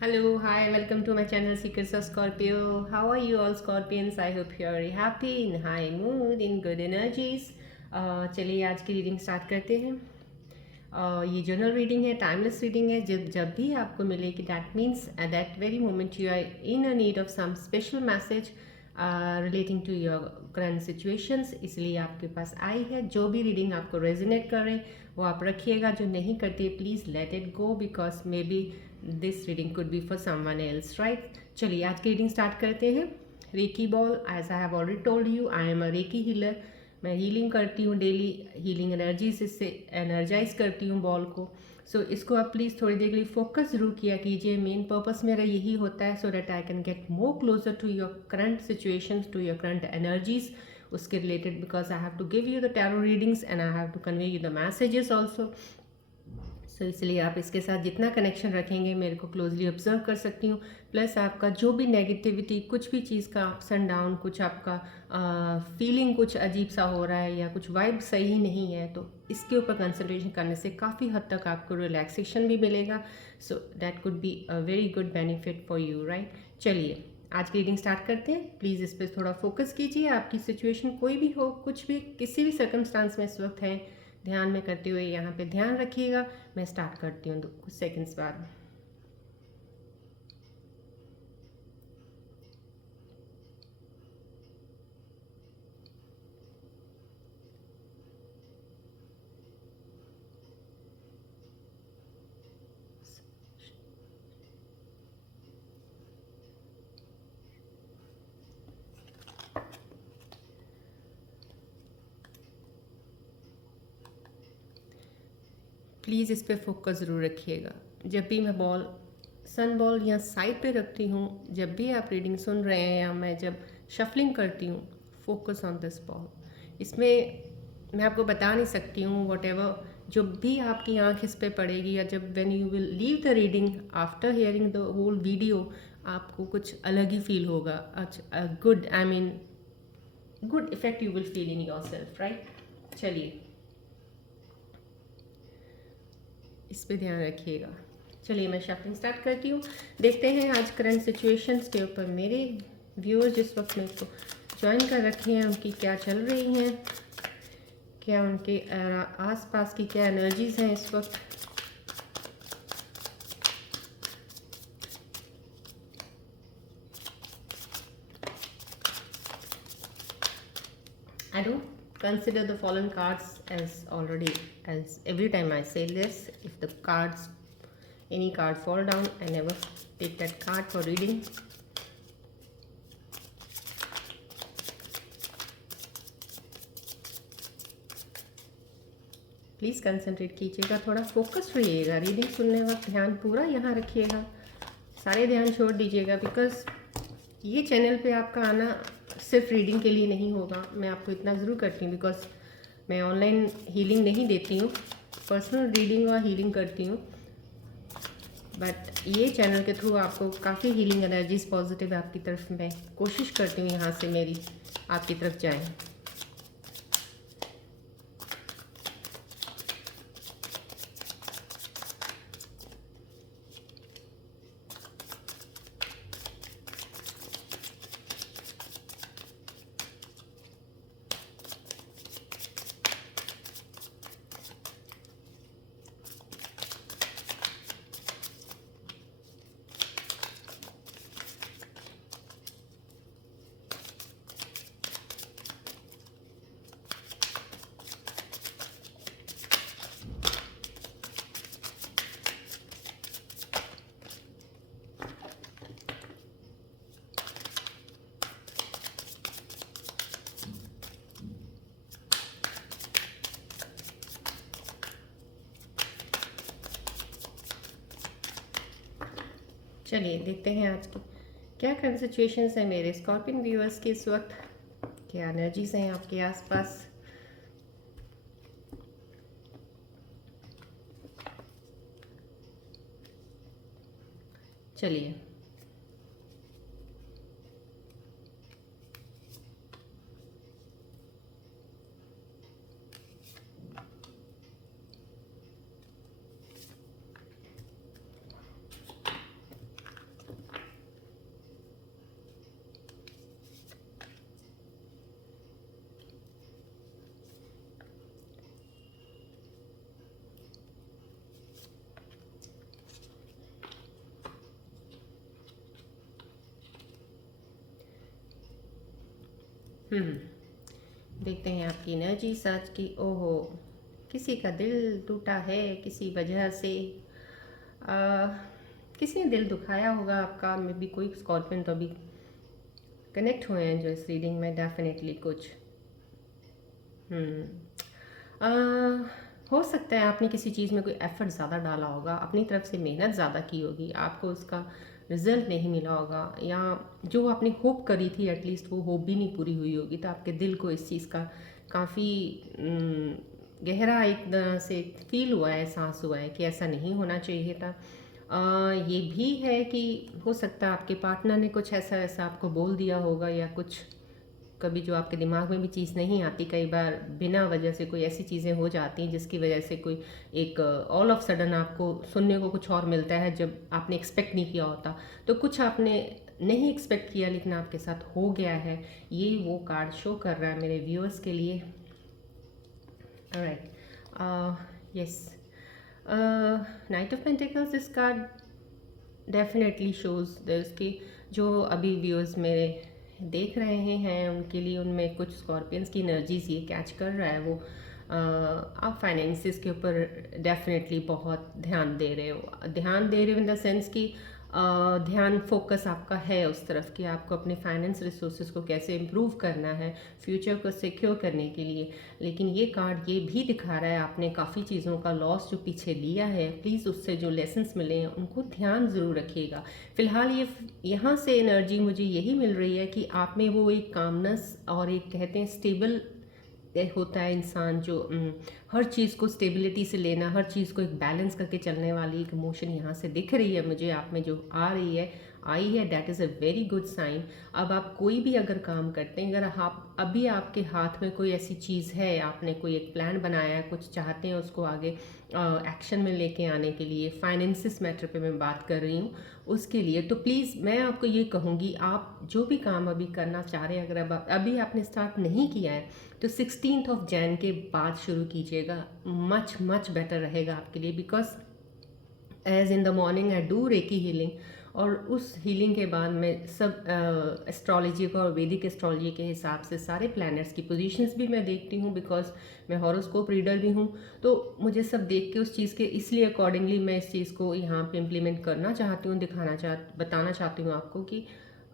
Hello, hi, welcome to my channel Secrets of Scorpio. How are you all Scorpions? I hope you are very happy, in high mood, in good energies. चलिए आज की reading start करते हैं। ये journal reading है, timeless reading है। जब जब भी आपको मिले कि that means at that very moment you are in a need of some special message relating to your current situations, इसलिए आपके पास आई है। जो भी रीडिंग आपको रेजोनेट कर रहे वो आप रखिएगा, जो नहीं करती please let it go because may be this reading could be for someone else, right. चलिए आज की रीडिंग स्टार्ट करते हैं। Reiki ball, as I have already told you, I am a reiki healer. मैं हीलिंग करती हूँ daily, healing energy से इससे एनर्जाइज करती हूँ बॉल को। सो इसको आप प्लीज़ थोड़ी देर के लिए फोकस ज़रूर किया कीजिए। मेन पर्पस मेरा यही होता है so that I can get more closer to your current situations, to your current energies, उसके related, because I have to give you the tarot readings and I have to convey you the messages also. So इसलिए आप इसके साथ जितना connection रखेंगे मेरे को closely observe कर सकती हूँ। प्लस आपका जो भी नेगेटिविटी, कुछ भी चीज़ का अप्स एंड डाउन, कुछ आपका फीलिंग कुछ अजीब सा हो रहा है या कुछ वाइब सही नहीं है, तो इसके ऊपर कंसंट्रेशन करने से काफ़ी हद तक आपको रिलैक्सेशन भी मिलेगा। सो that could be a very good benefit for you, right. चलिए आज की रीडिंग स्टार्ट करते हैं। प्लीज़ इस पर थोड़ा फोकस कीजिए। आपकी सिचुएशन कोई भी हो, कुछ भी, किसी भी सर्कमस्टांस में इस वक्त है, ध्यान में करते हुए यहाँ पे ध्यान रखिएगा। मैं स्टार्ट करती हूँ कुछ सेकंड्स बाद। प्लीज़ इस पर फोकस ज़रूर रखिएगा। जब भी मैं बॉल, सन बॉल या साइड पे रखती हूँ, जब भी आप रीडिंग सुन रहे हैं या मैं जब शफलिंग करती हूँ, फोकस ऑन दिस बॉल। इसमें मैं आपको बता नहीं सकती हूँ, वट एवर जो भी आपकी आंख इस पर पड़ेगी या जब when you will leave the reading after hearing the whole video, आपको कुछ अलग ही फील होगा। अच्छा, good, I mean good effect you will feel in your self, right. चलिए इस पे ध्यान रखिएगा। चलिए मैं शॉपिंग स्टार्ट करती हूँ। देखते हैं आज करंट सिचुएशंस के ऊपर मेरे व्यूअर्स जिस वक्त मेरे को ज्वाइन कर रखे हैं उनकी क्या चल रही हैं, क्या उनके आसपास की क्या एनर्जीज हैं इस वक्त। I don't consider the fallen cards as already, as every time I say this, if the cards, any card fall down, I never take that card for reading. Please concentrate कीजिएगा, थोड़ा focus रहिएगा। Reading सुनने वक्त ध्यान पूरा यहाँ रखिएगा, सारे ध्यान छोड़ दीजिएगा, बिकॉज ये चैनल पे आपका आना सिर्फ रीडिंग के लिए नहीं होगा। मैं आपको इतना ज़रूर करती हूँ बिकॉज मैं ऑनलाइन हीलिंग नहीं देती हूँ, पर्सनल रीडिंग और हीलिंग करती हूँ, बट ये चैनल के थ्रू आपको काफ़ी हीलिंग एनर्जीज पॉजिटिव आपकी तरफ मैं कोशिश करती हूँ यहाँ से मेरी आपकी तरफ जाए। चलिए देखते हैं आज की क्या करंट सिचुएशंस है मेरे स्कॉर्पियन व्यूअर्स के इस वक्त, क्या एनर्जीज हैं आपके आसपास। चलिए देखते हैं आपकी एनर्जी सच की। ओहो, किसी का दिल टूटा है किसी वजह से। आ, किसी ने दिल दुखाया होगा आपका, मे बी कोई स्कॉर्पियन तो अभी कनेक्ट हुए हैं जो इस रीडिंग में, डेफिनेटली कुछ। हम्म आ, हो सकता है आपने किसी चीज़ में कोई एफर्ट ज़्यादा डाला होगा, अपनी तरफ से मेहनत ज़्यादा की होगी, आपको उसका रिजल्ट नहीं मिला होगा, या जो आपने होप करी थी एटलीस्ट वो होप भी नहीं पूरी हुई होगी, तो आपके दिल को इस चीज़ का काफ़ी गहरा एक तरह से फील हुआ है, एहसास हुआ है कि ऐसा नहीं होना चाहिए था। ये भी है कि हो सकता है आपके पार्टनर ने कुछ ऐसा ऐसा आपको बोल दिया होगा, या कुछ कभी जो आपके दिमाग में भी चीज़ नहीं आती, कई बार बिना वजह से कोई ऐसी चीज़ें हो जाती हैं जिसकी वजह से कोई एक ऑल ऑफ सडन आपको सुनने को कुछ और मिलता है जब आपने एक्सपेक्ट नहीं किया होता। तो कुछ आपने नहीं एक्सपेक्ट किया लेकिन आपके साथ हो गया है, ये वो कार्ड शो कर रहा है मेरे व्यूअर्स के लिए। Alright, yes, night of pentacles, this card definitely shows this कि जो अभी व्यूअर्स मेरे देख रहे हैं उनके लिए, उनमें कुछ स्कॉर्पियंस की एनर्जीज ये कैच कर रहा है। वो आप फाइनेंसिस के ऊपर डेफिनेटली बहुत ध्यान दे रहे हो इन द सेंस कि ध्यान फोकस आपका है उस तरफ कि आपको अपने फाइनेंस रिसोर्सेज को कैसे इम्प्रूव करना है फ्यूचर को सिक्योर करने के लिए। लेकिन ये कार्ड ये भी दिखा रहा है आपने काफ़ी चीज़ों का लॉस जो पीछे लिया है, प्लीज़ उससे जो लेसन्स मिले हैं उनको ध्यान ज़रूर रखिएगा। फ़िलहाल ये यहाँ से एनर्जी मुझे यही मिल रही है कि आप में वो एक कामनेस और एक कहते हैं स्टेबल होता है इंसान जो हर चीज़ को स्टेबिलिटी से लेना, हर चीज़ को एक बैलेंस करके चलने वाली एक इमोशन यहाँ से दिख रही है मुझे आप में, जो आई है, that is a very good sign. अब आप कोई भी अगर काम करते हैं, अगर आप अभी आपके हाथ में कोई ऐसी चीज़ है, आपने कोई एक प्लान बनाया है, कुछ चाहते हैं उसको आगे एक्शन में लेके आने के लिए, फाइनेंसिस मैटर पे मैं बात कर रही हूँ उसके लिए, तो प्लीज़ मैं आपको ये कहूँगी आप जो भी काम अभी करना चाह रहे हैं, अगर अब अभी आपने स्टार्ट नहीं किया है तो 16 ऑफ जैन के बाद शुरू कीजिएगा, मच मच बेटर रहेगा आपके लिए। Because as in the morning I do reiki healing, और उस हीलिंग के बाद मैं सब एस्ट्रोलॉजी को और वैदिक एस्ट्रोलॉजी के हिसाब से सारे प्लैनेट्स की पोजीशंस भी मैं देखती हूँ, बिकॉज मैं हॉरोस्कोप रीडर भी हूँ। तो मुझे सब देख के उस चीज़ के, इसलिए अकॉर्डिंगली मैं इस चीज़ को यहाँ पे इम्प्लीमेंट करना चाहती हूँ, बताना चाहती हूँ आपको कि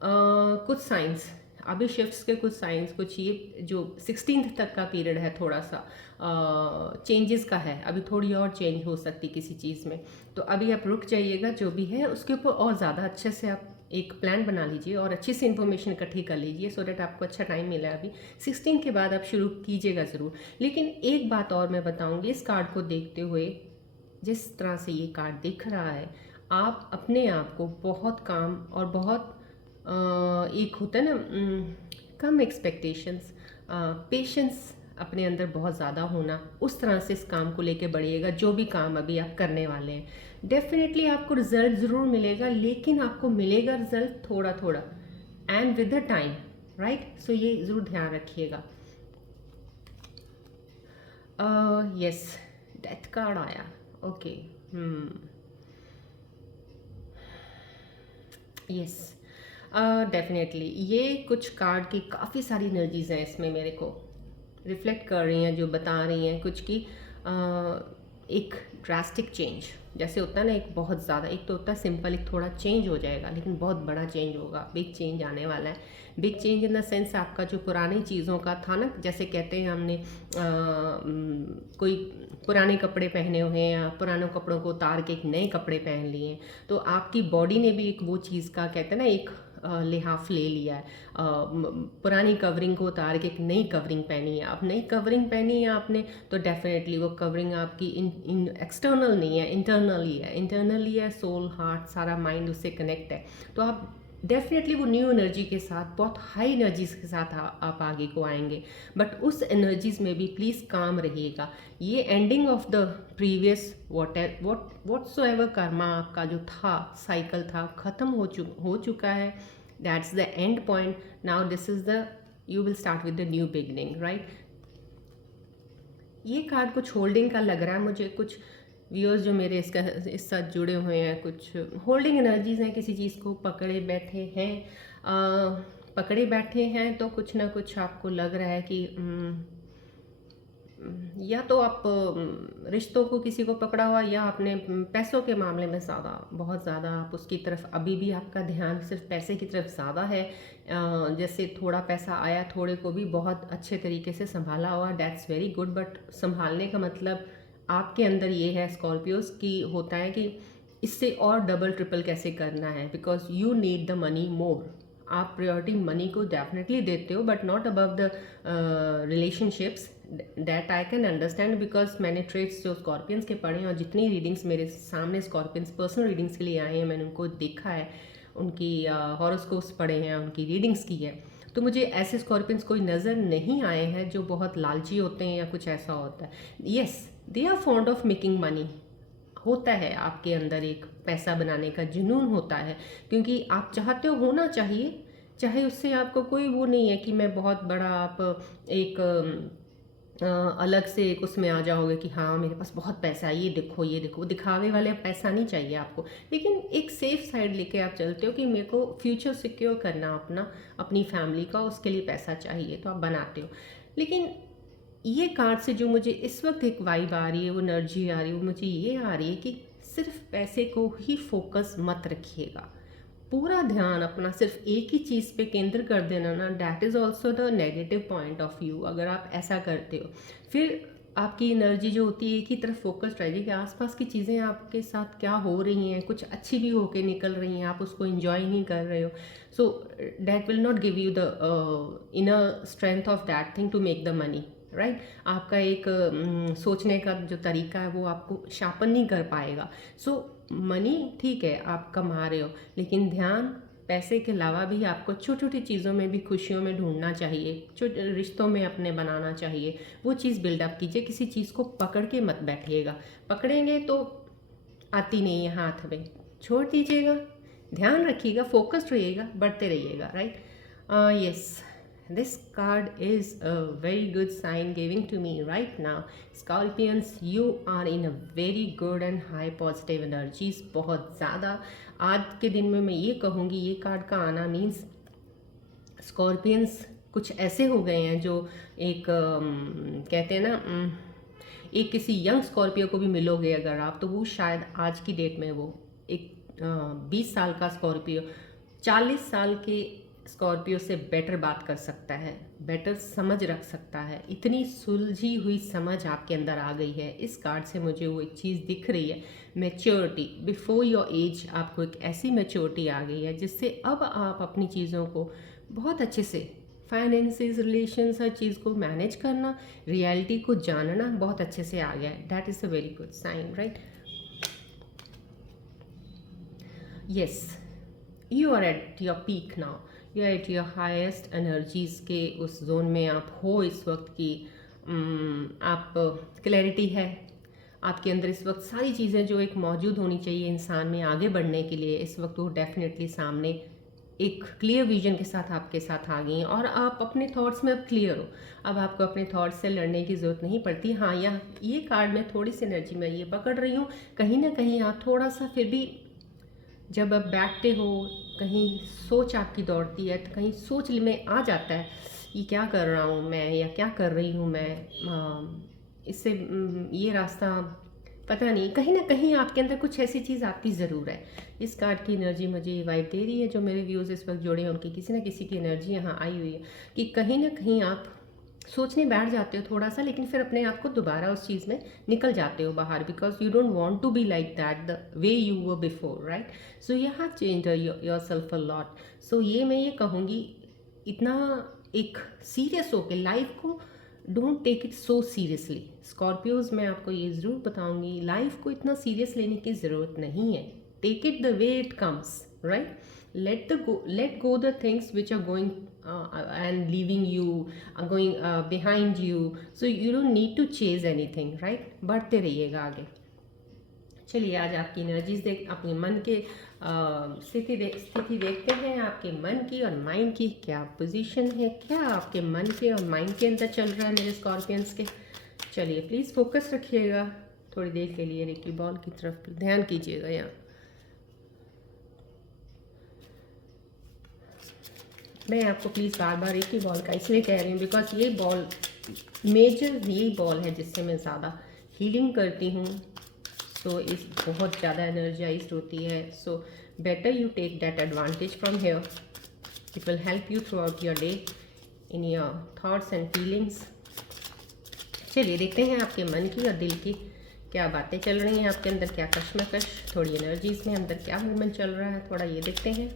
कुछ साइंस अभी शिफ्ट्स के, कुछ साइंस, कुछ ये जो 16th तक का पीरियड है थोड़ा सा चेंजेस का है, अभी थोड़ी और चेंज हो सकती किसी चीज़ में, तो अभी आप रुक जाइएगा, जो भी है उसके ऊपर और ज़्यादा अच्छे से आप एक प्लान बना लीजिए और अच्छी सी इन्फॉर्मेशन इकट्ठी कर लीजिए, सो डैट आपको अच्छा टाइम मिला है। अभी 16 के बाद आप शुरू कीजिएगा ज़रूर। लेकिन एक बात और मैं बताऊँगी इस कार्ड को देखते हुए, जिस तरह से ये कार्ड दिख रहा है, आप अपने आप को बहुत काम और बहुत एक होता है ना कम एक्सपेक्टेशंस, पेशेंस अपने अंदर बहुत ज़्यादा होना, उस तरह से इस काम को लेके बढ़िएगा। जो भी काम अभी आप करने वाले हैं, डेफिनेटली आपको रिजल्ट ज़रूर मिलेगा, लेकिन आपको मिलेगा रिजल्ट थोड़ा थोड़ा and with the time, right. So ये ज़रूर ध्यान रखिएगा। यस, डेथ कार्ड आया, ओके। यस, डेफिनेटली ये कुछ कार्ड की काफ़ी सारी एनर्जीज हैं इसमें, मेरे को रिफ्लेक्ट कर रही हैं, जो बता रही हैं कुछ की एक ड्रास्टिक चेंज जैसे होता है ना, एक बहुत ज़्यादा, एक तो होता है सिंपल, एक थोड़ा चेंज हो जाएगा, लेकिन बहुत बड़ा चेंज होगा, बिग चेंज आने वाला है। Big change in the sense आपका जो पुरानी चीज़ों का था ना, जैसे कहते हैं हमने कोई पुराने कपड़े पहने हुए हैं या पुराने कपड़ों को उतार के एक नए कपड़े पहन लिए हैं, तो आपकी बॉडी ने भी एक वो चीज़ का कहते हैं ना एक लिहाफ ले लिया है, पुरानी कवरिंग को उतार के एक नई कवरिंग पहनी है। आप नई कवरिंग पहनी है आपने, तो डेफिनेटली वो कवरिंग आपकी इन एक्सटर्नल नहीं है, इंटरनली है, सोल, हार्ट, सारा माइंड उससे कनेक्ट है। तो आप डेफिनेटली वो न्यू एनर्जी के साथ, बहुत हाई एनर्जीज के साथ आप आगे को आएंगे, बट उस एनर्जीज में भी प्लीज़ काम रहिएगा। ये ending of the previous whatsoever karma आपका जो था, साइकिल था, ख़त्म हो चुका है। That's the end point. Now this is the, you will start with the new beginning, right. ये कार्ड कुछ होल्डिंग का लग रहा है मुझे, कुछ व्यूअर्स जो मेरे इस साथ जुड़े हुए हैं, कुछ होल्डिंग एनर्जीज हैं, किसी चीज़ को पकड़े बैठे हैं, पकड़े बैठे हैं तो कुछ ना कुछ आपको लग रहा है कि या तो आप रिश्तों को किसी को पकड़ा हुआ, या अपने पैसों के मामले में ज़्यादा, बहुत ज़्यादा आप उसकी तरफ, अभी भी आपका ध्यान सिर्फ पैसे की तरफ ज़्यादा है। जैसे थोड़ा पैसा आया, थोड़े को भी बहुत अच्छे तरीके से संभाला हुआ, दैट्स वेरी गुड। बट संभालने का मतलब आपके अंदर ये है स्कॉर्पियोज की, होता है कि इससे और डबल ट्रिपल कैसे करना है, because you need the money मोर। आप प्रायोरिटी मनी को डेफिनेटली देते हो, but not above the relationships. That I can understand, because मैंने ट्रेड्स जो स्कॉर्पियंस के पढ़े हैं, और जितनी रीडिंग्स मेरे सामने स्कॉर्पियंस पर्सनल रीडिंग्स के लिए आए हैं, मैंने उनको देखा है, उनकी हॉरोस्कोप्स पढ़े हैं, उनकी रीडिंग्स की है, तो मुझे ऐसे स्कॉर्पियंस कोई नज़र नहीं आए हैं जो बहुत लालची होते हैं या कुछ ऐसा होता है। Yes, they are fond of making money. होता है आपके अंदर एक पैसा बनाने का जुनून होता है, क्योंकि आप चाहते हो, होना चाहिए, चाहे उससे आपको कोई वो नहीं है कि मैं बहुत बड़ा, आप एक अलग से एक उसमें आ जाओगे कि हाँ मेरे पास बहुत पैसा है, ये देखो ये देखो, दिखावे वाले पैसा नहीं चाहिए आपको, लेकिन एक सेफ साइड लेके आप चलते हो कि मेरे को फ्यूचर सिक्योर करना अपना, अपनी फैमिली का, उसके लिए पैसा चाहिए, तो आप बनाते हो। लेकिन ये कार्ड से जो मुझे इस वक्त एक वाइब आ रही है, वो एनर्जी आ रही है, वो मुझे ये आ रही है कि सिर्फ पैसे को ही फोकस मत रखिएगा। पूरा ध्यान अपना सिर्फ एक ही चीज़ पे केंद्र कर देना ना, that is also the negative point of view. अगर आप ऐसा करते हो, फिर आपकी एनर्जी जो होती है एक ही तरफ फोकस्ड रहेगी कि आसपास की चीज़ें आपके साथ क्या हो रही हैं, कुछ अच्छी भी होके निकल रही हैं, आप उसको इंजॉय नहीं कर रहे हो। So that will not give you the inner strength of that thing to make the money, right. आपका एक सोचने का जो तरीका है वो आपको शार्पन नहीं कर पाएगा। सो मनी ठीक है आप कमा रहे हो, लेकिन ध्यान पैसे के अलावा भी आपको छोटी छोटी चीज़ों में भी खुशियों में ढूंढना चाहिए, छोटे रिश्तों में अपने बनाना चाहिए, वो चीज़ बिल्डअप कीजिए। किसी चीज़ को पकड़ के मत बैठिएगा, पकड़ेंगे तो आती नहीं है हाथ में, छोड़ दीजिएगा, ध्यान रखिएगा, फोकस्ड रहिएगा, बढ़ते रहिएगा, right. Yes, this card is a very good sign giving to me right now. Scorpions, you are in a very good and high positive energies, बहुत ज़्यादा। आज के दिन में मैं ये कहूँगी, ये कार्ड का आना मीन्स स्कॉर्पियंस कुछ ऐसे हो गए हैं जो एक कहते हैं ना, एक किसी यंग स्कॉर्पियो को भी मिलोगे अगर आप, तो वो शायद आज की डेट में वो एक 20 साल का स्कॉर्पियो 40 साल के स्कॉर्पियो से बेटर बात कर सकता है, बेटर समझ रख सकता है। इतनी सुलझी हुई समझ आपके अंदर आ गई है। इस कार्ड से मुझे वो एक चीज़ दिख रही है, मैच्योरिटी बिफोर योर एज। आपको एक ऐसी मैच्योरिटी आ गई है जिससे अब आप अपनी चीज़ों को बहुत अच्छे से, फाइनेंसेस, रिलेशंस, हर चीज़ को मैनेज करना, रियलिटी को जानना बहुत अच्छे से आ गया है। That is a very good sign, right. Yes, you are at your peak now, you are at your highest energies के उस जोन में आप हो इस वक्त की। आप क्लैरिटी है आपके अंदर इस वक्त, सारी चीज़ें जो एक मौजूद होनी चाहिए इंसान में आगे बढ़ने के लिए, इस वक्त वो डेफिनेटली सामने एक क्लियर विजन के साथ आपके साथ आ गई हैं, और आप अपने थॉट्स में अब क्लियर हो। अब आपको अपने थॉट्स से लड़ने की ज़रूरत नहीं पड़ती। हाँ, ये कार्ड में थोड़ी सी एनर्जी मैं ये पकड़ रही हूँ, कहीं ना कहीं आप थोड़ा सा फिर भी, जब आप बैठते हो कहीं सोच आपकी दौड़ती है, तो कहीं सोच में आ जाता है ये क्या कर रहा हूँ मैं, या क्या कर रही हूँ मैं, इससे ये रास्ता पता नहीं, कहीं ना कहीं आपके अंदर कुछ ऐसी चीज़ आती ज़रूर है। इस कार्ड की एनर्जी मुझे वाइब दे रही है, जो मेरे व्यूज़ इस वक्त जोड़े हैं उनकी किसी ना किसी की एनर्जी यहाँ आई हुई है कि कहीं ना कहीं आप सोचने बैठ जाते हो थोड़ा सा, लेकिन फिर अपने आप को दोबारा उस चीज़ में निकल जाते हो बाहर, because you don't want to be like that the way you were before, right. So you have change yourself a lot. So ये मैं ये कहूँगी, इतना एक सीरियस होके लाइफ को don't take it so seriously. Scorpios मैं आपको ये ज़रूर बताऊंगी, लाइफ को इतना सीरियस लेने की ज़रूरत नहीं है। Take it the way it comes, right. let go the things which are going and leaving you, are going behind you, so you don't need to chase anything, right। बढ़ते रहिएगा आगे। चलिए आज आपकी एनर्जीज देख, अपने मन के स्थिति देखते हैं, आपके मन की और माइंड की क्या पोजीशन है, क्या आपके मन के और माइंड के अंदर चल रहा है मेरे स्कॉर्पियंस के। चलिए प्लीज़ फोकस रखिएगा थोड़ी देर के लिए, रेकी बॉल की तरफ ध्यान कीजिएगा। यहाँ मैं आपको प्लीज़ बार बार एक ही बॉल का इसलिए कह रही हूँ बिकॉज ये बॉल मेजर यही बॉल है जिससे मैं ज़्यादा हीलिंग करती हूँ। सो इस बहुत ज़्यादा एनर्जाइज्ड होती है। So better you take that advantage from here. It will help you throughout your day in your thoughts and feelings. चलिए देखते हैं आपके मन की और दिल की क्या बातें चल रही हैं, आपके अंदर क्या कश्मकश, थोड़ी एनर्जीज में अंदर क्या मूवमेंट चल रहा है, थोड़ा ये देखते हैं।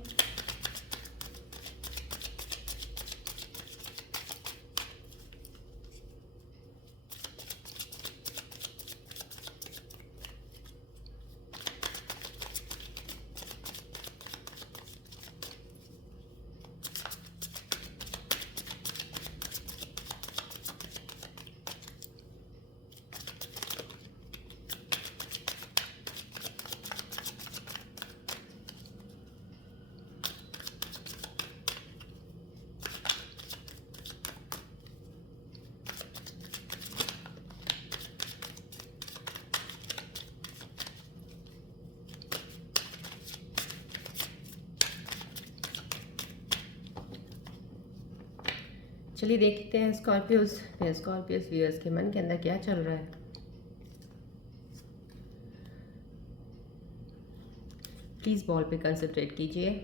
चलिए देखते हैं स्कॉर्पियोज व्यूअर्स के मन के अंदर क्या चल रहा है। प्लीज़ बॉल पे कंसंट्रेट कीजिए।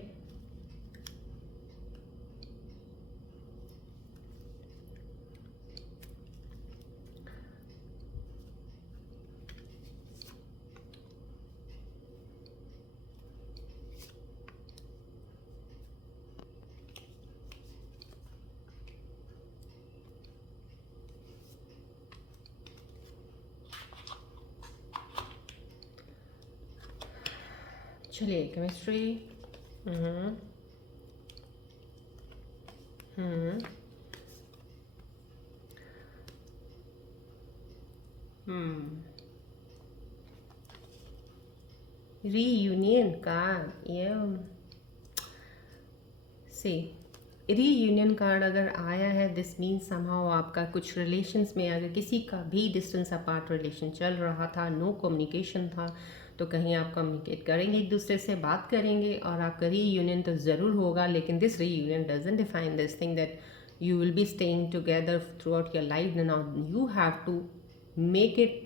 चलिए केमिस्ट्री। हम्म हम्म रीयूनियन का ये से रीयूनियन कार्ड अगर आया है दिस मीन्स समहाउ आपका कुछ रिलेशंस में अगर किसी का भी डिस्टेंस अपार्ट रिलेशन चल रहा था, नो कम्युनिकेशन था, तो कहीं आप कम्युनिकेट करेंगे, एक दूसरे से बात करेंगे और आपका रीयूनियन तो ज़रूर होगा। लेकिन this reunion doesn't define this thing that you will be staying together throughout your life. Now you have to make it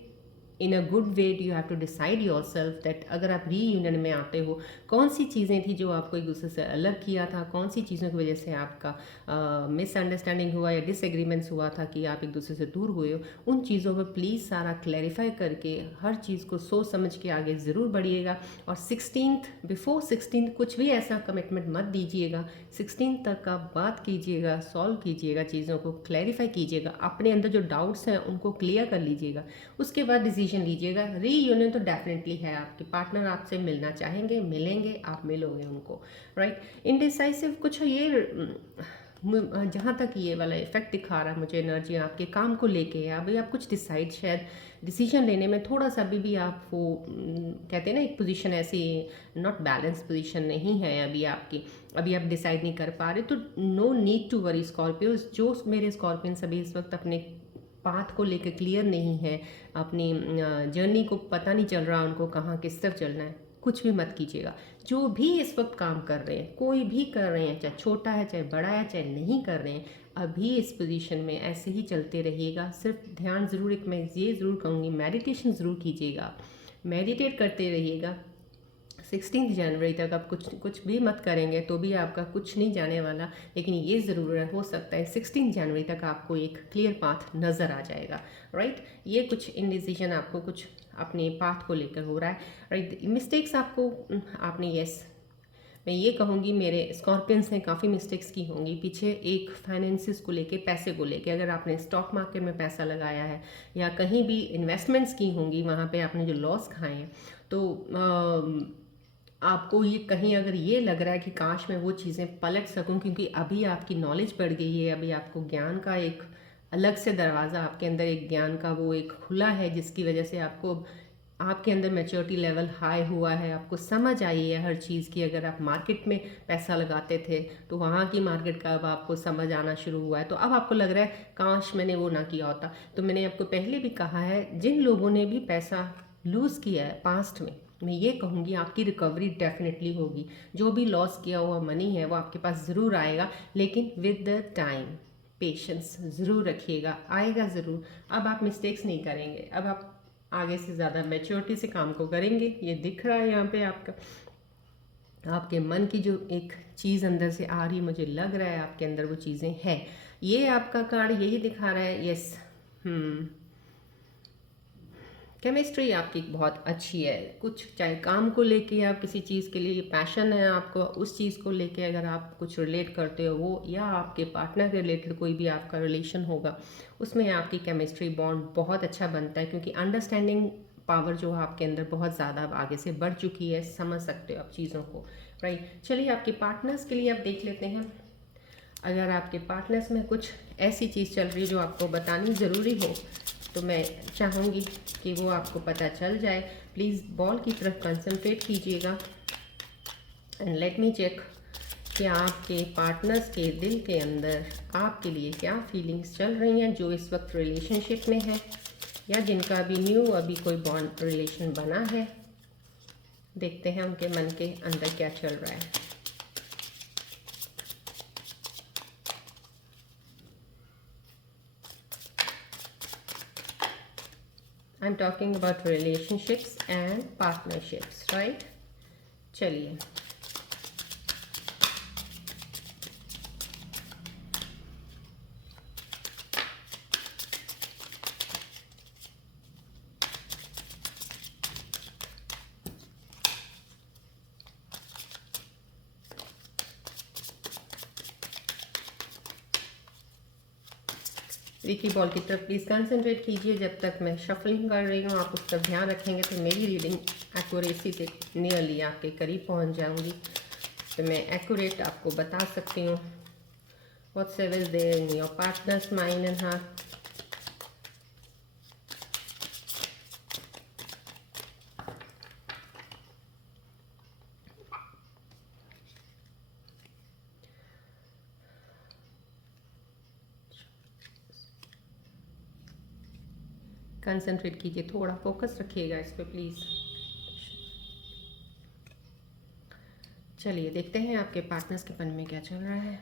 in a good way. You have to decide your self that अगर आप reunion में आते हो, कौन सी चीज़ें थी जो आपको एक दूसरे से अलग किया था, कौन सी चीज़ों की वजह से आपका मिसअंडरस्टैंडिंग हुआ या डिसएग्रीमेंट्स हुआ था कि आप एक दूसरे से दूर हुए हो। उन चीज़ों पर प्लीज़ सारा क्लैरिफाई करके हर चीज़ को सोच समझ के आगे ज़रूर बढ़िएगा। और 16th बिफोर 16th कुछ भी ऐसा कमिटमेंट मत दीजिएगा। 16th तक आप बात कीजिएगा, सॉल्व कीजिएगा, चीज़ों को क्लैरिफाई कीजिएगा, अपने अंदर जो डाउट्स हैं उनको क्लियर कर लीजिएगा, उसके बाद डिसीजन लीजिएगा। रीयूनियन तो डेफिनेटली है, आपके पार्टनर आपसे मिलना चाहेंगे, मिलेंगे, आप मिलोगे उनको, राइट। इनडिसाइसिव कुछ ये जहाँ तक ये वाला इफेक्ट दिखा रहा है मुझे एनर्जी आपके काम को लेके है। अभी आप कुछ डिसाइड शायद डिसीजन लेने में थोड़ा सा अभी आप वो कहते हैं ना एक पोजीशन ऐसी नॉट बैलेंस पोजीशन नहीं है अभी आपकी, अभी आप डिसाइड नहीं कर पा रहे, तो no need to worry Scorpios. जो मेरे स्कॉर्पियंस अभी इस वक्त अपने पाथ को लेकर क्लियर नहीं है, अपनी जर्नी को पता नहीं चल रहा उनको कहाँ किस तरफ चलना है, कुछ भी मत कीजिएगा। जो भी इस वक्त काम कर रहे हैं, कोई भी कर रहे हैं, चाहे छोटा है चाहे बड़ा है चाहे नहीं कर रहे हैं, अभी इस पोजीशन में ऐसे ही चलते रहिएगा। सिर्फ ध्यान ज़रूर, एक मैं ये ज़रूर कहूँगी, मेडिटेशन ज़रूर कीजिएगा, मेडिटेट करते रहिएगा। 16 जनवरी तक आप कुछ भी मत करेंगे तो भी आपका कुछ नहीं जाने वाला, लेकिन ये ज़रूर हो सकता है 16 जनवरी तक आपको एक क्लियर पाथ नज़र आ जाएगा, राइट। ये कुछ इनडिसीजन आपको कुछ अपने पाथ को लेकर हो रहा है, राइट। मिस्टेक्स आपको आपने मैं ये कहूँगी मेरे स्कॉर्पियंस ने काफ़ी मिस्टेक्स की होंगी पीछे, एक फाइनेंसिस को लेके, पैसे को लेके। अगर आपने स्टॉक मार्केट में पैसा लगाया है या कहीं भी इन्वेस्टमेंट्स की होंगी, वहाँ पे आपने जो लॉस खाए हैं, तो आपको ये कहीं अगर ये लग रहा है कि काश मैं वो चीज़ें पलट सकूं, क्योंकि अभी आपकी नॉलेज बढ़ गई है, अभी आपको ज्ञान का एक अलग से दरवाज़ा, आपके अंदर एक ज्ञान का वो एक खुला है, जिसकी वजह से आपको आपके अंदर मैच्योरिटी लेवल हाई हुआ है, आपको समझ आई है हर चीज़ की। अगर आप मार्केट में पैसा लगाते थे तो वहाँ की मार्केट का अब आपको समझ आना शुरू हुआ है, तो अब आपको लग रहा है काश मैंने वो ना किया होता। तो मैंने आपको पहले भी कहा है, जिन लोगों ने भी पैसा लूज़ किया है पास्ट में, मैं ये कहूँगी आपकी रिकवरी डेफिनेटली होगी। जो भी लॉस किया हुआ मनी है वो आपके पास ज़रूर आएगा, लेकिन विद द टाइम पेशेंस ज़रूर रखिएगा, आएगा ज़रूर। अब आप मिस्टेक्स नहीं करेंगे, अब आप आगे से ज़्यादा मैच्योरिटी से काम को करेंगे। ये दिख रहा है यहाँ पे आपके मन की जो एक चीज़ अंदर से आ रही, मुझे लग रहा है आपके अंदर वो चीज़ें हैं। ये आपका कार्ड यही दिखा रहा है। यस, केमिस्ट्री आपकी बहुत अच्छी है। कुछ चाहे काम को लेके या किसी चीज़ के लिए पैशन है आपको, उस चीज़ को लेके अगर आप कुछ रिलेट करते हो वो, या आपके पार्टनर के रिलेटेड कोई भी आपका रिलेशन होगा, उसमें आपकी केमिस्ट्री बॉन्ड बहुत अच्छा बनता है, क्योंकि अंडरस्टैंडिंग पावर जो है आपके अंदर बहुत ज़्यादा आगे से बढ़ चुकी है। समझ सकते हो आप चीज़ों को, राइट। चलिए आपके पार्टनर्स के लिए आप देख लेते हैं। अगर आपके पार्टनर्स में कुछ ऐसी चीज़ चल रही है जो आपको बतानी ज़रूरी हो, तो मैं चाहूँगी कि वो आपको पता चल जाए। प्लीज़ बॉल की तरफ कंसंट्रेट कीजिएगा एंड लेट मी चेक कि आपके पार्टनर्स के दिल के अंदर आपके लिए क्या फीलिंग्स चल रही हैं, जो इस वक्त रिलेशनशिप में है या जिनका अभी कोई बॉन्ड रिलेशन बना है। देखते हैं उनके मन के अंदर क्या चल रहा है। I'm talking about relationships and partnerships, right? चलिए, एक ही बॉल की तरफ प्लीज़ कंसंट्रेट कीजिए। जब तक मैं शफलिंग कर रही हूँ आप उस पर ध्यान रखेंगे तो मेरी रीडिंग एक्यूरेसी से नियरली आपके करीब पहुँच जाऊँगी, तो मैं एक्यूरेट आपको बता सकती हूँ। Whatsoever is there in your partner's mind and heart. Concentrate कीजिए, थोड़ा फोकस रखिएगा इस पर प्लीज़। चलिए देखते हैं आपके पार्टनर्स के मन में क्या चल रहा है।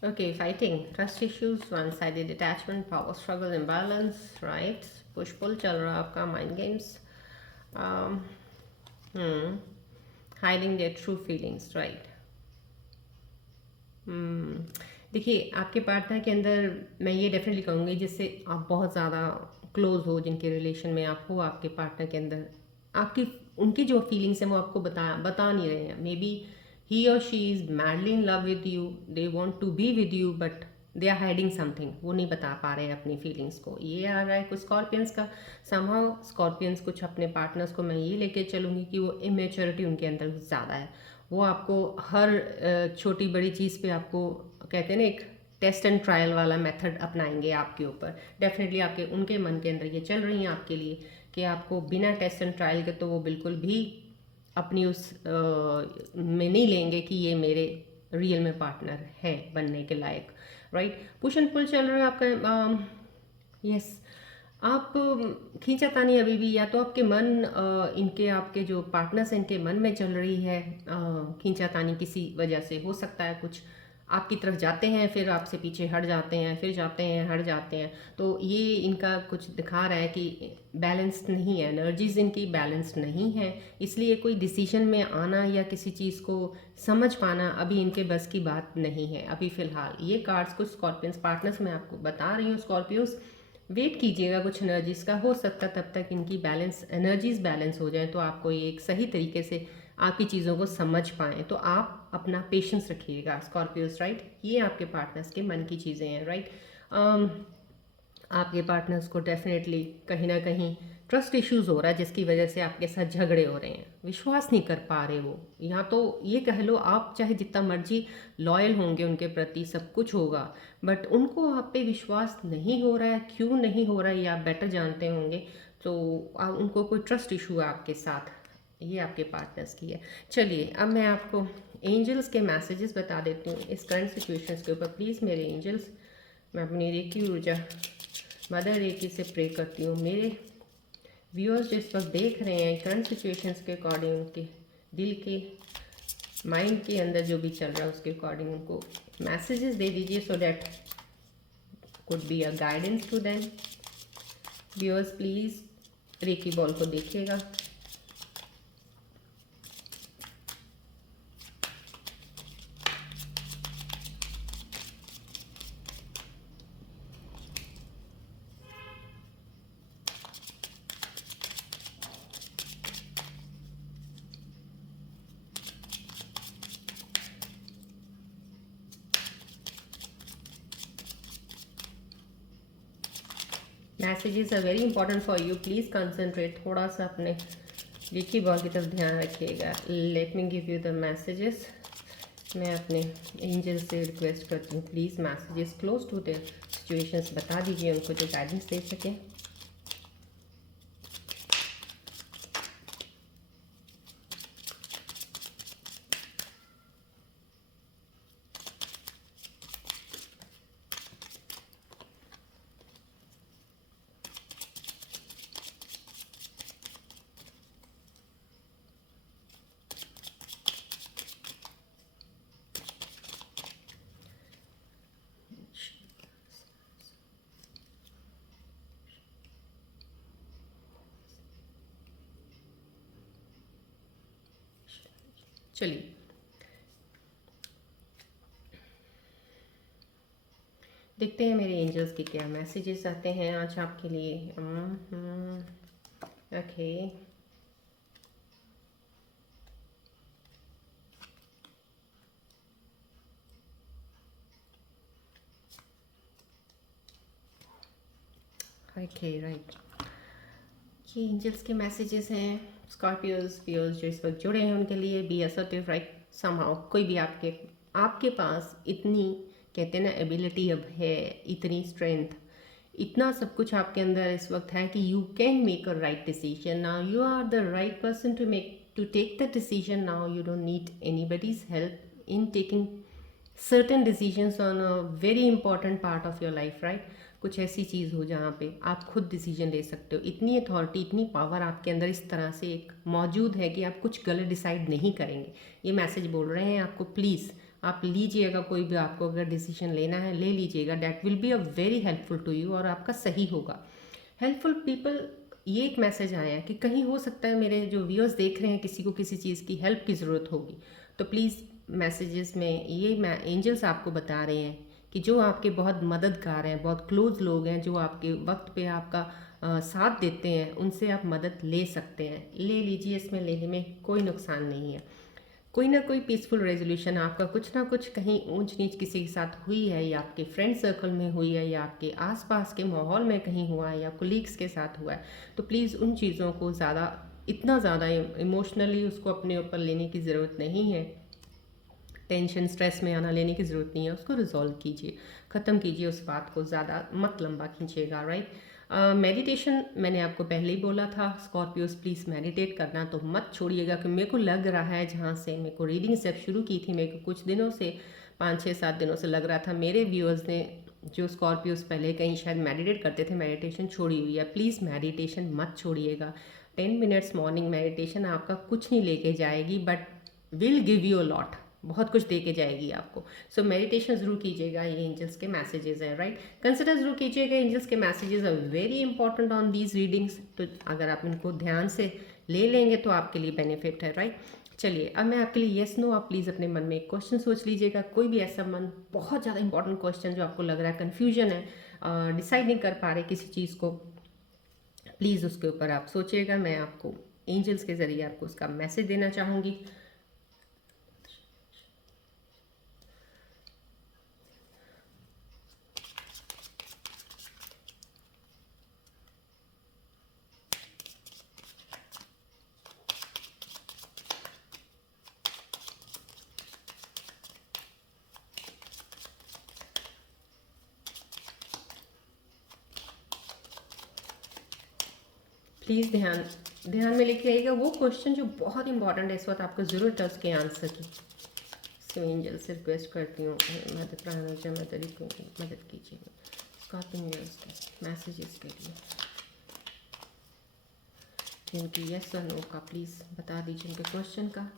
Okay, fighting, trust issues, one-sided attachment, power struggle, imbalance, right? Push pull चल रहा है आपका, mind games, hiding their true feelings, right. देखिए आपके पार्टनर के अंदर मैं ये डेफिनेटली कहूँगी, जिससे आप बहुत ज़्यादा क्लोज हो, जिनके रिलेशन में आप हो, आपके पार्टनर के अंदर आपकी उनकी जो फीलिंग्स हैं वो आपको बता नहीं रहे हैं। May be he or she is madly in love with you, they want to be with you, but they are hiding something, वो नहीं बता पा रहे हैं अपनी फीलिंग्स को। ये आ रहा है कुछ स्कॉर्पियंस का। समहाउ स्कॉर्पियंस कुछ अपने पार्टनर्स को मैं ये लेके चलूँगी कि वो इमेच्योरिटी उनके अंदर ज़्यादा है। वो आपको हर छोटी बड़ी चीज़ पे आपको कहते हैं ना, एक टेस्ट एंड ट्रायल वाला मेथड अपनाएंगे आपके ऊपर। डेफिनेटली आपके उनके मन के अंदर ये चल रही हैं आपके लिए कि आपको बिना टेस्ट एंड ट्रायल के तो वो बिल्कुल भी अपनी उस में नहीं लेंगे कि ये मेरे रियल में पार्टनर है बनने के लायक, राइट। पुश एंड पुल चल रहा है आपका। यस, आप खींचातानी अभी भी, या तो आपके मन इनके आपके जो पार्टनर्स हैं इनके मन में चल रही है। खींचातानी किसी वजह से हो सकता है, कुछ आपकी तरफ जाते हैं फिर आपसे पीछे हट जाते हैं, फिर जाते हैं हट जाते हैं। तो ये इनका कुछ दिखा रहा है कि बैलेंस्ड नहीं है, एनर्जीज इनकी बैलेंस्ड नहीं है, इसलिए कोई डिसीजन में आना या किसी चीज़ को समझ पाना अभी इनके बस की बात नहीं है अभी फ़िलहाल। ये कार्ड्स कुछ स्कॉर्पियंस पार्टनर्स मैं आपको बता रही हूँ। स्कॉर्पियोस वेट कीजिएगा कुछ एनर्जीज़ का, हो सकता तब तक इनकी एनर्जीज बैलेंस हो जाए, तो आपको ये एक सही तरीके से आपकी चीज़ों को समझ पाएँ। तो आप अपना पेशेंस रखिएगा स्कॉर्पियोस, राइट। ये आपके पार्टनर्स के मन की चीज़ें हैं, राइट। आपके पार्टनर्स को डेफिनेटली कहीं ना कहीं ट्रस्ट इश्यूज़ हो रहा है, जिसकी वजह से आपके साथ झगड़े हो रहे हैं, विश्वास नहीं कर पा रहे वो। यहाँ तो ये कह लो, आप चाहे जितना मर्जी लॉयल होंगे उनके प्रति, सब कुछ होगा, बट उनको आप पे विश्वास नहीं हो रहा है। क्यों नहीं हो रहा है ये आप बेटर जानते होंगे। तो उनको कोई ट्रस्ट इशू है आपके साथ, ये आपके पार्टनर्स की है। चलिए अब मैं आपको एंजल्स के मैसेजेस बता देती हूँ इस करंट सिचुएशंस के ऊपर। प्लीज़ मेरे एंजल्स, मैं अपनी रेकी ऊर्जा मदर रेकी से प्रे करती हूँ, मेरे व्यूअर्स जो इस वक्त देख रहे हैं करंट सिचुएशंस के अकॉर्डिंग, उनके दिल के माइंड के अंदर जो भी चल रहा है उसके अकॉर्डिंग उनको मैसेजेस दे दीजिए, so that could be a guidance to them. Viewers please reiki ball को देखिएगा। Messages are very important for you, please concentrate, थोड़ा सा अपने लिखी बॉल की तरफ ध्यान रखिएगा। Let me give you the messages. मैं अपने एंजल से रिक्वेस्ट करती हूँ, please messages close to their situations बता दीजिए उनको, जो गाइडेंस दे सकें। चलिए देखते हैं मेरे एंजल्स के क्या मैसेजेस आते हैं आज आपके लिए। ओके, ओके राइट, ये एंजल्स के मैसेजेस हैं स्कॉर्पियोज पियोज जो इस वक्त जुड़े हैं उनके लिए। बी असर्टिव राइट समहाउ, कोई भी आपके आपके पास इतनी कहते हैं ना एबिलिटी अब है, इतनी स्ट्रेंथ, इतना सब कुछ आपके अंदर इस वक्त है कि you can make a right decision now. You are the right person to take the decision now. You don't need anybody's help in taking certain decisions on a very important part of your life, right? कुछ ऐसी चीज़ हो जहाँ पे आप खुद decision ले सकते हो। इतनी अथॉरिटी, इतनी पावर आपके अंदर इस तरह से एक मौजूद है कि आप कुछ गलत डिसाइड नहीं करेंगे। ये मैसेज बोल रहे हैं आपको, प्लीज़ आप लीजिएगा, कोई भी आपको अगर डिसीजन लेना है ले लीजिएगा, that will be a very helpful to you और आपका सही होगा। हेल्पफुल पीपल, ये एक मैसेज आया है कि कहीं हो सकता है मेरे जो व्यूअर्स देख रहे हैं किसी को किसी चीज़ की हेल्प की ज़रूरत होगी, तो प्लीज़ मैसेजेस में ये एंजल्स आपको बता रहे हैं कि जो आपके बहुत मददगार हैं, बहुत क्लोज लोग हैं, जो आपके वक्त पे आपका साथ देते हैं, उनसे आप मदद ले सकते हैं। ले लीजिए, इसमें लेने में कोई नुकसान नहीं है। कोई ना कोई पीसफुल रेजोल्यूशन आपका कुछ ना कुछ कहीं ऊंच नीच किसी के साथ हुई है, या आपके फ्रेंड सर्कल में हुई है, या आपके आसपास के माहौल में कहीं हुआ है, या कोलीग्स के साथ हुआ है, तो प्लीज़ उन चीज़ों को इतना ज़्यादा इमोशनली उसको अपने ऊपर लेने की ज़रूरत नहीं है। टेंशन स्ट्रेस में आना लेने की ज़रूरत नहीं है, उसको रिजॉल्व कीजिए, ख़त्म कीजिए उस बात को, ज़्यादा मत लंबा खींचिएगा, राइट। मेडिटेशन मैंने आपको पहले ही बोला था, स्कॉर्पियोस प्लीज़ मेडिटेट करना तो मत छोड़िएगा, कि मेरे को लग रहा है जहाँ से मेरे को रीडिंग जब शुरू की थी, मेरे को कुछ दिनों से 5-6-7 दिनों से लग रहा था मेरे व्यूअर्स ने जो स्कॉर्पियोस पहले कहीं शायद मेडिटेट करते थे, मेडिटेशन छोड़ी हुई है। प्लीज़ मेडिटेशन मत छोड़िएगा। 10 मिनट्स मॉर्निंग मेडिटेशन आपका कुछ नहीं लेके जाएगी, but will give you a lot, बहुत कुछ दे के जाएगी आपको। सो मेडिटेशन ज़रूर कीजिएगा, ये एंजल्स के मैसेजेस हैं, राइट। कंसिडर ज़रूर कीजिएगा, एंजल्स के messages are very important on these readings, तो अगर आप इनको ध्यान से ले लेंगे तो आपके लिए बेनिफिट है, राइट। चलिए अब मैं आपके लिए येस नो, आप प्लीज़ अपने मन में एक क्वेश्चन सोच लीजिएगा, कोई भी ऐसा मन बहुत ज़्यादा इंपॉर्टेंट क्वेश्चन जो आपको लग रहा है कन्फ्यूजन है, डिसाइड नहीं कर पा रहे किसी चीज़ को, प्लीज़ उसके ऊपर आप सोचिएगा। मैं आपको एंजल्स के ज़रिए आपको उसका मैसेज देना चाहूँगी। प्लीज़ ध्यान में लेके आइएगा वो क्वेश्चन जो बहुत इंपॉर्टेंट है, इस वक्त आपको ज़रूरत है उसके आंसर की। सो एंजल से रिक्वेस्ट करती हूँ मदद प्राणोजा मदद कीजिए स्कॉर्पियन के मैसेजेस के लिए, जिनकी यस और नो का प्लीज़ बता दीजिए उनके क्वेश्चन का।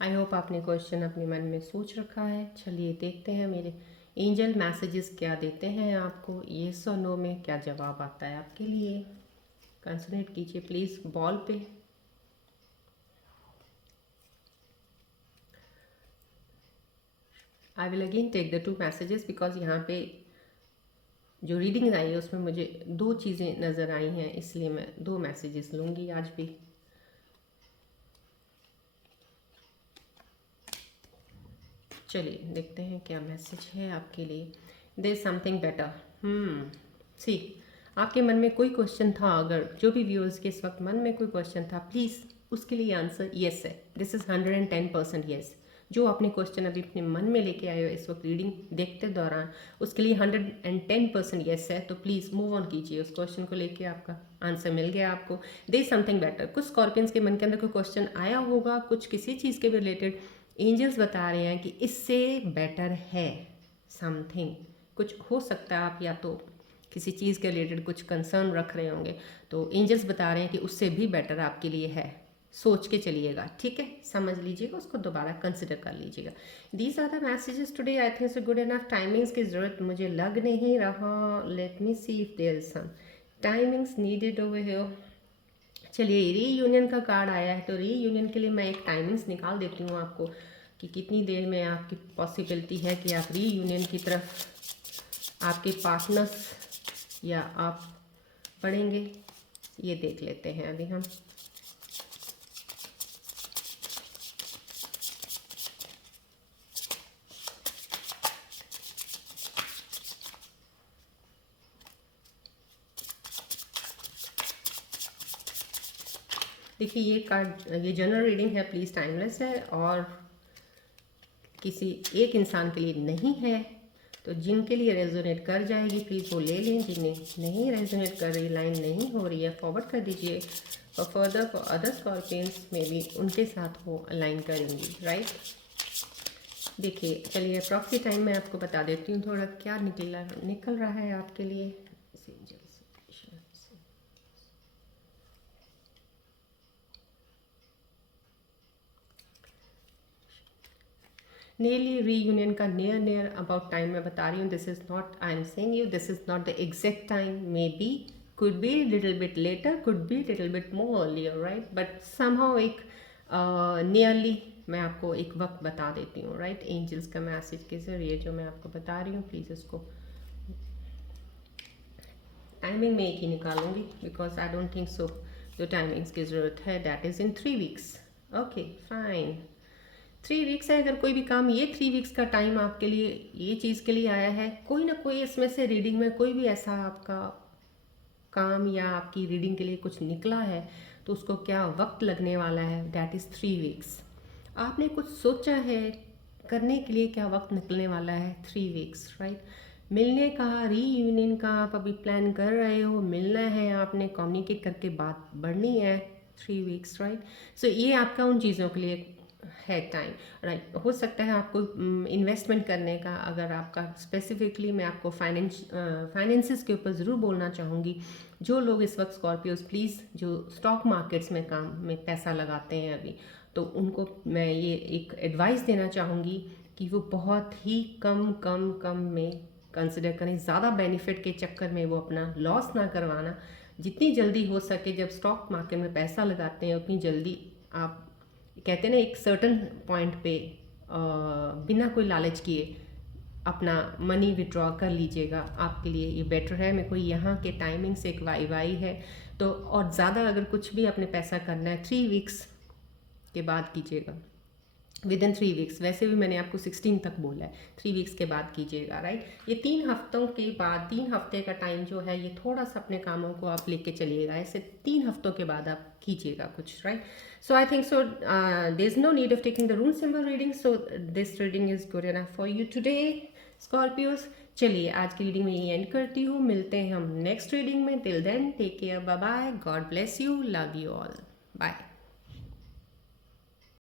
आई होप आपने क्वेश्चन अपने मन में सोच रखा है। चलिए देखते हैं मेरे एंजल मैसेजेस क्या देते हैं आपको, येस और नो में क्या जवाब आता है आपके लिए। कंसंट्रेट कीजिए प्लीज़ बॉल पे। I will again take the 2 messages because यहाँ पे जो रीडिंग आई है उसमें मुझे 2 चीज़ें नज़र आई हैं, इसलिए मैं 2 मैसेजेस लूँगी आज भी। चलिए देखते हैं क्या मैसेज है आपके लिए। There is something better. See आपके मन में कोई क्वेश्चन था, अगर जो भी व्यूअर्स के इस वक्त मन में कोई क्वेश्चन था, प्लीज़ उसके लिए आंसर येस है। This is 110% yes. जो आपने क्वेश्चन अभी अपने मन में लेके आए हो इस वक्त रीडिंग देखते दौरान, उसके लिए 110% येस है। तो प्लीज़ मूव ऑन कीजिए, उस क्वेश्चन को लेके आपका आंसर मिल गया आपको। There is something better. कुछ स्कॉर्पियंस के मन के अंदर कोई क्वेश्चन आया होगा, कुछ किसी चीज़ के भी रिलेटेड एंजल्स बता रहे हैं कि इससे बेटर है समथिंग। कुछ हो सकता है आप या तो किसी चीज़ के रिलेटेड कुछ कंसर्न रख रहे होंगे, तो एंजल्स बता रहे हैं कि उससे भी बेटर आपके लिए है। सोच के चलिएगा, ठीक है, समझ लीजिएगा, उसको दोबारा कंसिडर कर लीजिएगा। These are the messages today. I think so good enough. Timings की ज़रूरत मुझे लग नहीं रहा। Let me see if there is some timings needed over here. चलिए रीयूनियन का कार्ड आया है, तो रीयूनियन के लिए मैं एक टाइमिंग्स निकाल देती हूँ आपको कि कितनी देर में आपकी पॉसिबिलिटी है कि आप रीयूनियन की तरफ आपके पार्टनर्स या आप बढ़ेंगे। ये देख लेते हैं अभी हम। देखिए ये कार्ड, ये जनरल रीडिंग है, प्लीज़ टाइमलेस है और किसी एक इंसान के लिए नहीं है। तो जिनके लिए रेजोनेट कर जाएगी प्लीज़ वो ले लें, जिन्हें नहीं रेजोनेट कर रही, लाइन नहीं हो रही है, फॉरवर्ड कर दीजिए। और फर्दर फॉर अदर स्कॉर्पियंस में भी उनके साथ वो अलाइन करेंगी, राइट। देखिए चलिए प्रॉक्सी टाइम मैं आपको बता देती हूँ थोड़ा क्या निकल रहा है आपके लिए। नियरली रीयूनियन का नियर अबाउट टाइम मैं बता रही हूँ। This is not, I am saying you, this is not the exact time. May be, could be little bit letter, could be little bit more earlier, right, but somehow एक nearly मैं आपको एक वक्त बता देती हूँ, राइट। एंजल्स का message के ज़रिए जो मैं आपको बता रही हूँ, प्लीज़ इसको टाइमिंग में एक ही निकालूंगी because I don't think so जो टाइमिंग्स की ज़रूरत है, that is in 3 weeks. Okay fine, 3 weeks है। अगर कोई भी काम, ये 3 वीक्स का टाइम आपके लिए ये चीज़ के लिए आया है, कोई ना कोई इसमें से रीडिंग में कोई भी ऐसा आपका काम या आपकी रीडिंग के लिए कुछ निकला है, तो उसको क्या वक्त लगने वाला है, दैट इज़ 3 वीक्स। आपने कुछ सोचा है करने के लिए, क्या वक्त निकलने वाला है, 3 वीक्स, राइट। मिलने का, रीयूनियन का आप अभी प्लान कर रहे हो, मिलना है, आपने कम्युनिकेट करके बात बढ़नी है, 3 वीक्स, राइट। सो ये आपका उन चीज़ों के लिए है टाइम, राइट। हो सकता है आपको इन्वेस्टमेंट करने का, अगर आपका स्पेसिफिकली मैं आपको फाइनेंसेस के ऊपर ज़रूर बोलना चाहूँगी। जो लोग इस वक्त स्कॉर्पियोज प्लीज़ जो स्टॉक मार्केट्स में काम में पैसा लगाते हैं अभी, तो उनको मैं ये एक एडवाइस देना चाहूँगी कि वो बहुत ही कम में कंसिडर करें। ज़्यादा बेनिफिट के चक्कर में वो अपना लॉस ना करवाना। जितनी जल्दी हो सके जब स्टॉक मार्केट में पैसा लगाते हैं, उतनी जल्दी आप कहते हैं ना एक सर्टन पॉइंट पे बिना कोई लालच किए अपना मनी विड्रॉ कर लीजिएगा, आपके लिए ये बेटर है। मेरे को यहाँ के टाइमिंग से एक वाई है, तो और ज़्यादा अगर कुछ भी अपने पैसा करना है 3 वीक्स के बाद कीजिएगा। With in 3 weeks. वैसे भी मैंने आपको 16 तक बोला है, 3 वीक्स के बाद कीजिएगा, राइट। ये 3 हफ्तों के बाद, 3 हफ्ते का टाइम जो है, ये थोड़ा सा अपने कामों को आप लेके चलिएगा, ऐसे 3 हफ्तों के बाद आप कीजिएगा कुछ, right. So I think so there is no need of taking the rune symbol reading, so this reading is good enough for you today Scorpios. चलिए आज की रीडिंग में ये एंड करती हूँ, मिलते हैं हम नेक्स्ट रीडिंग में। Till then take care, bye bye, God bless you, love you all, bye.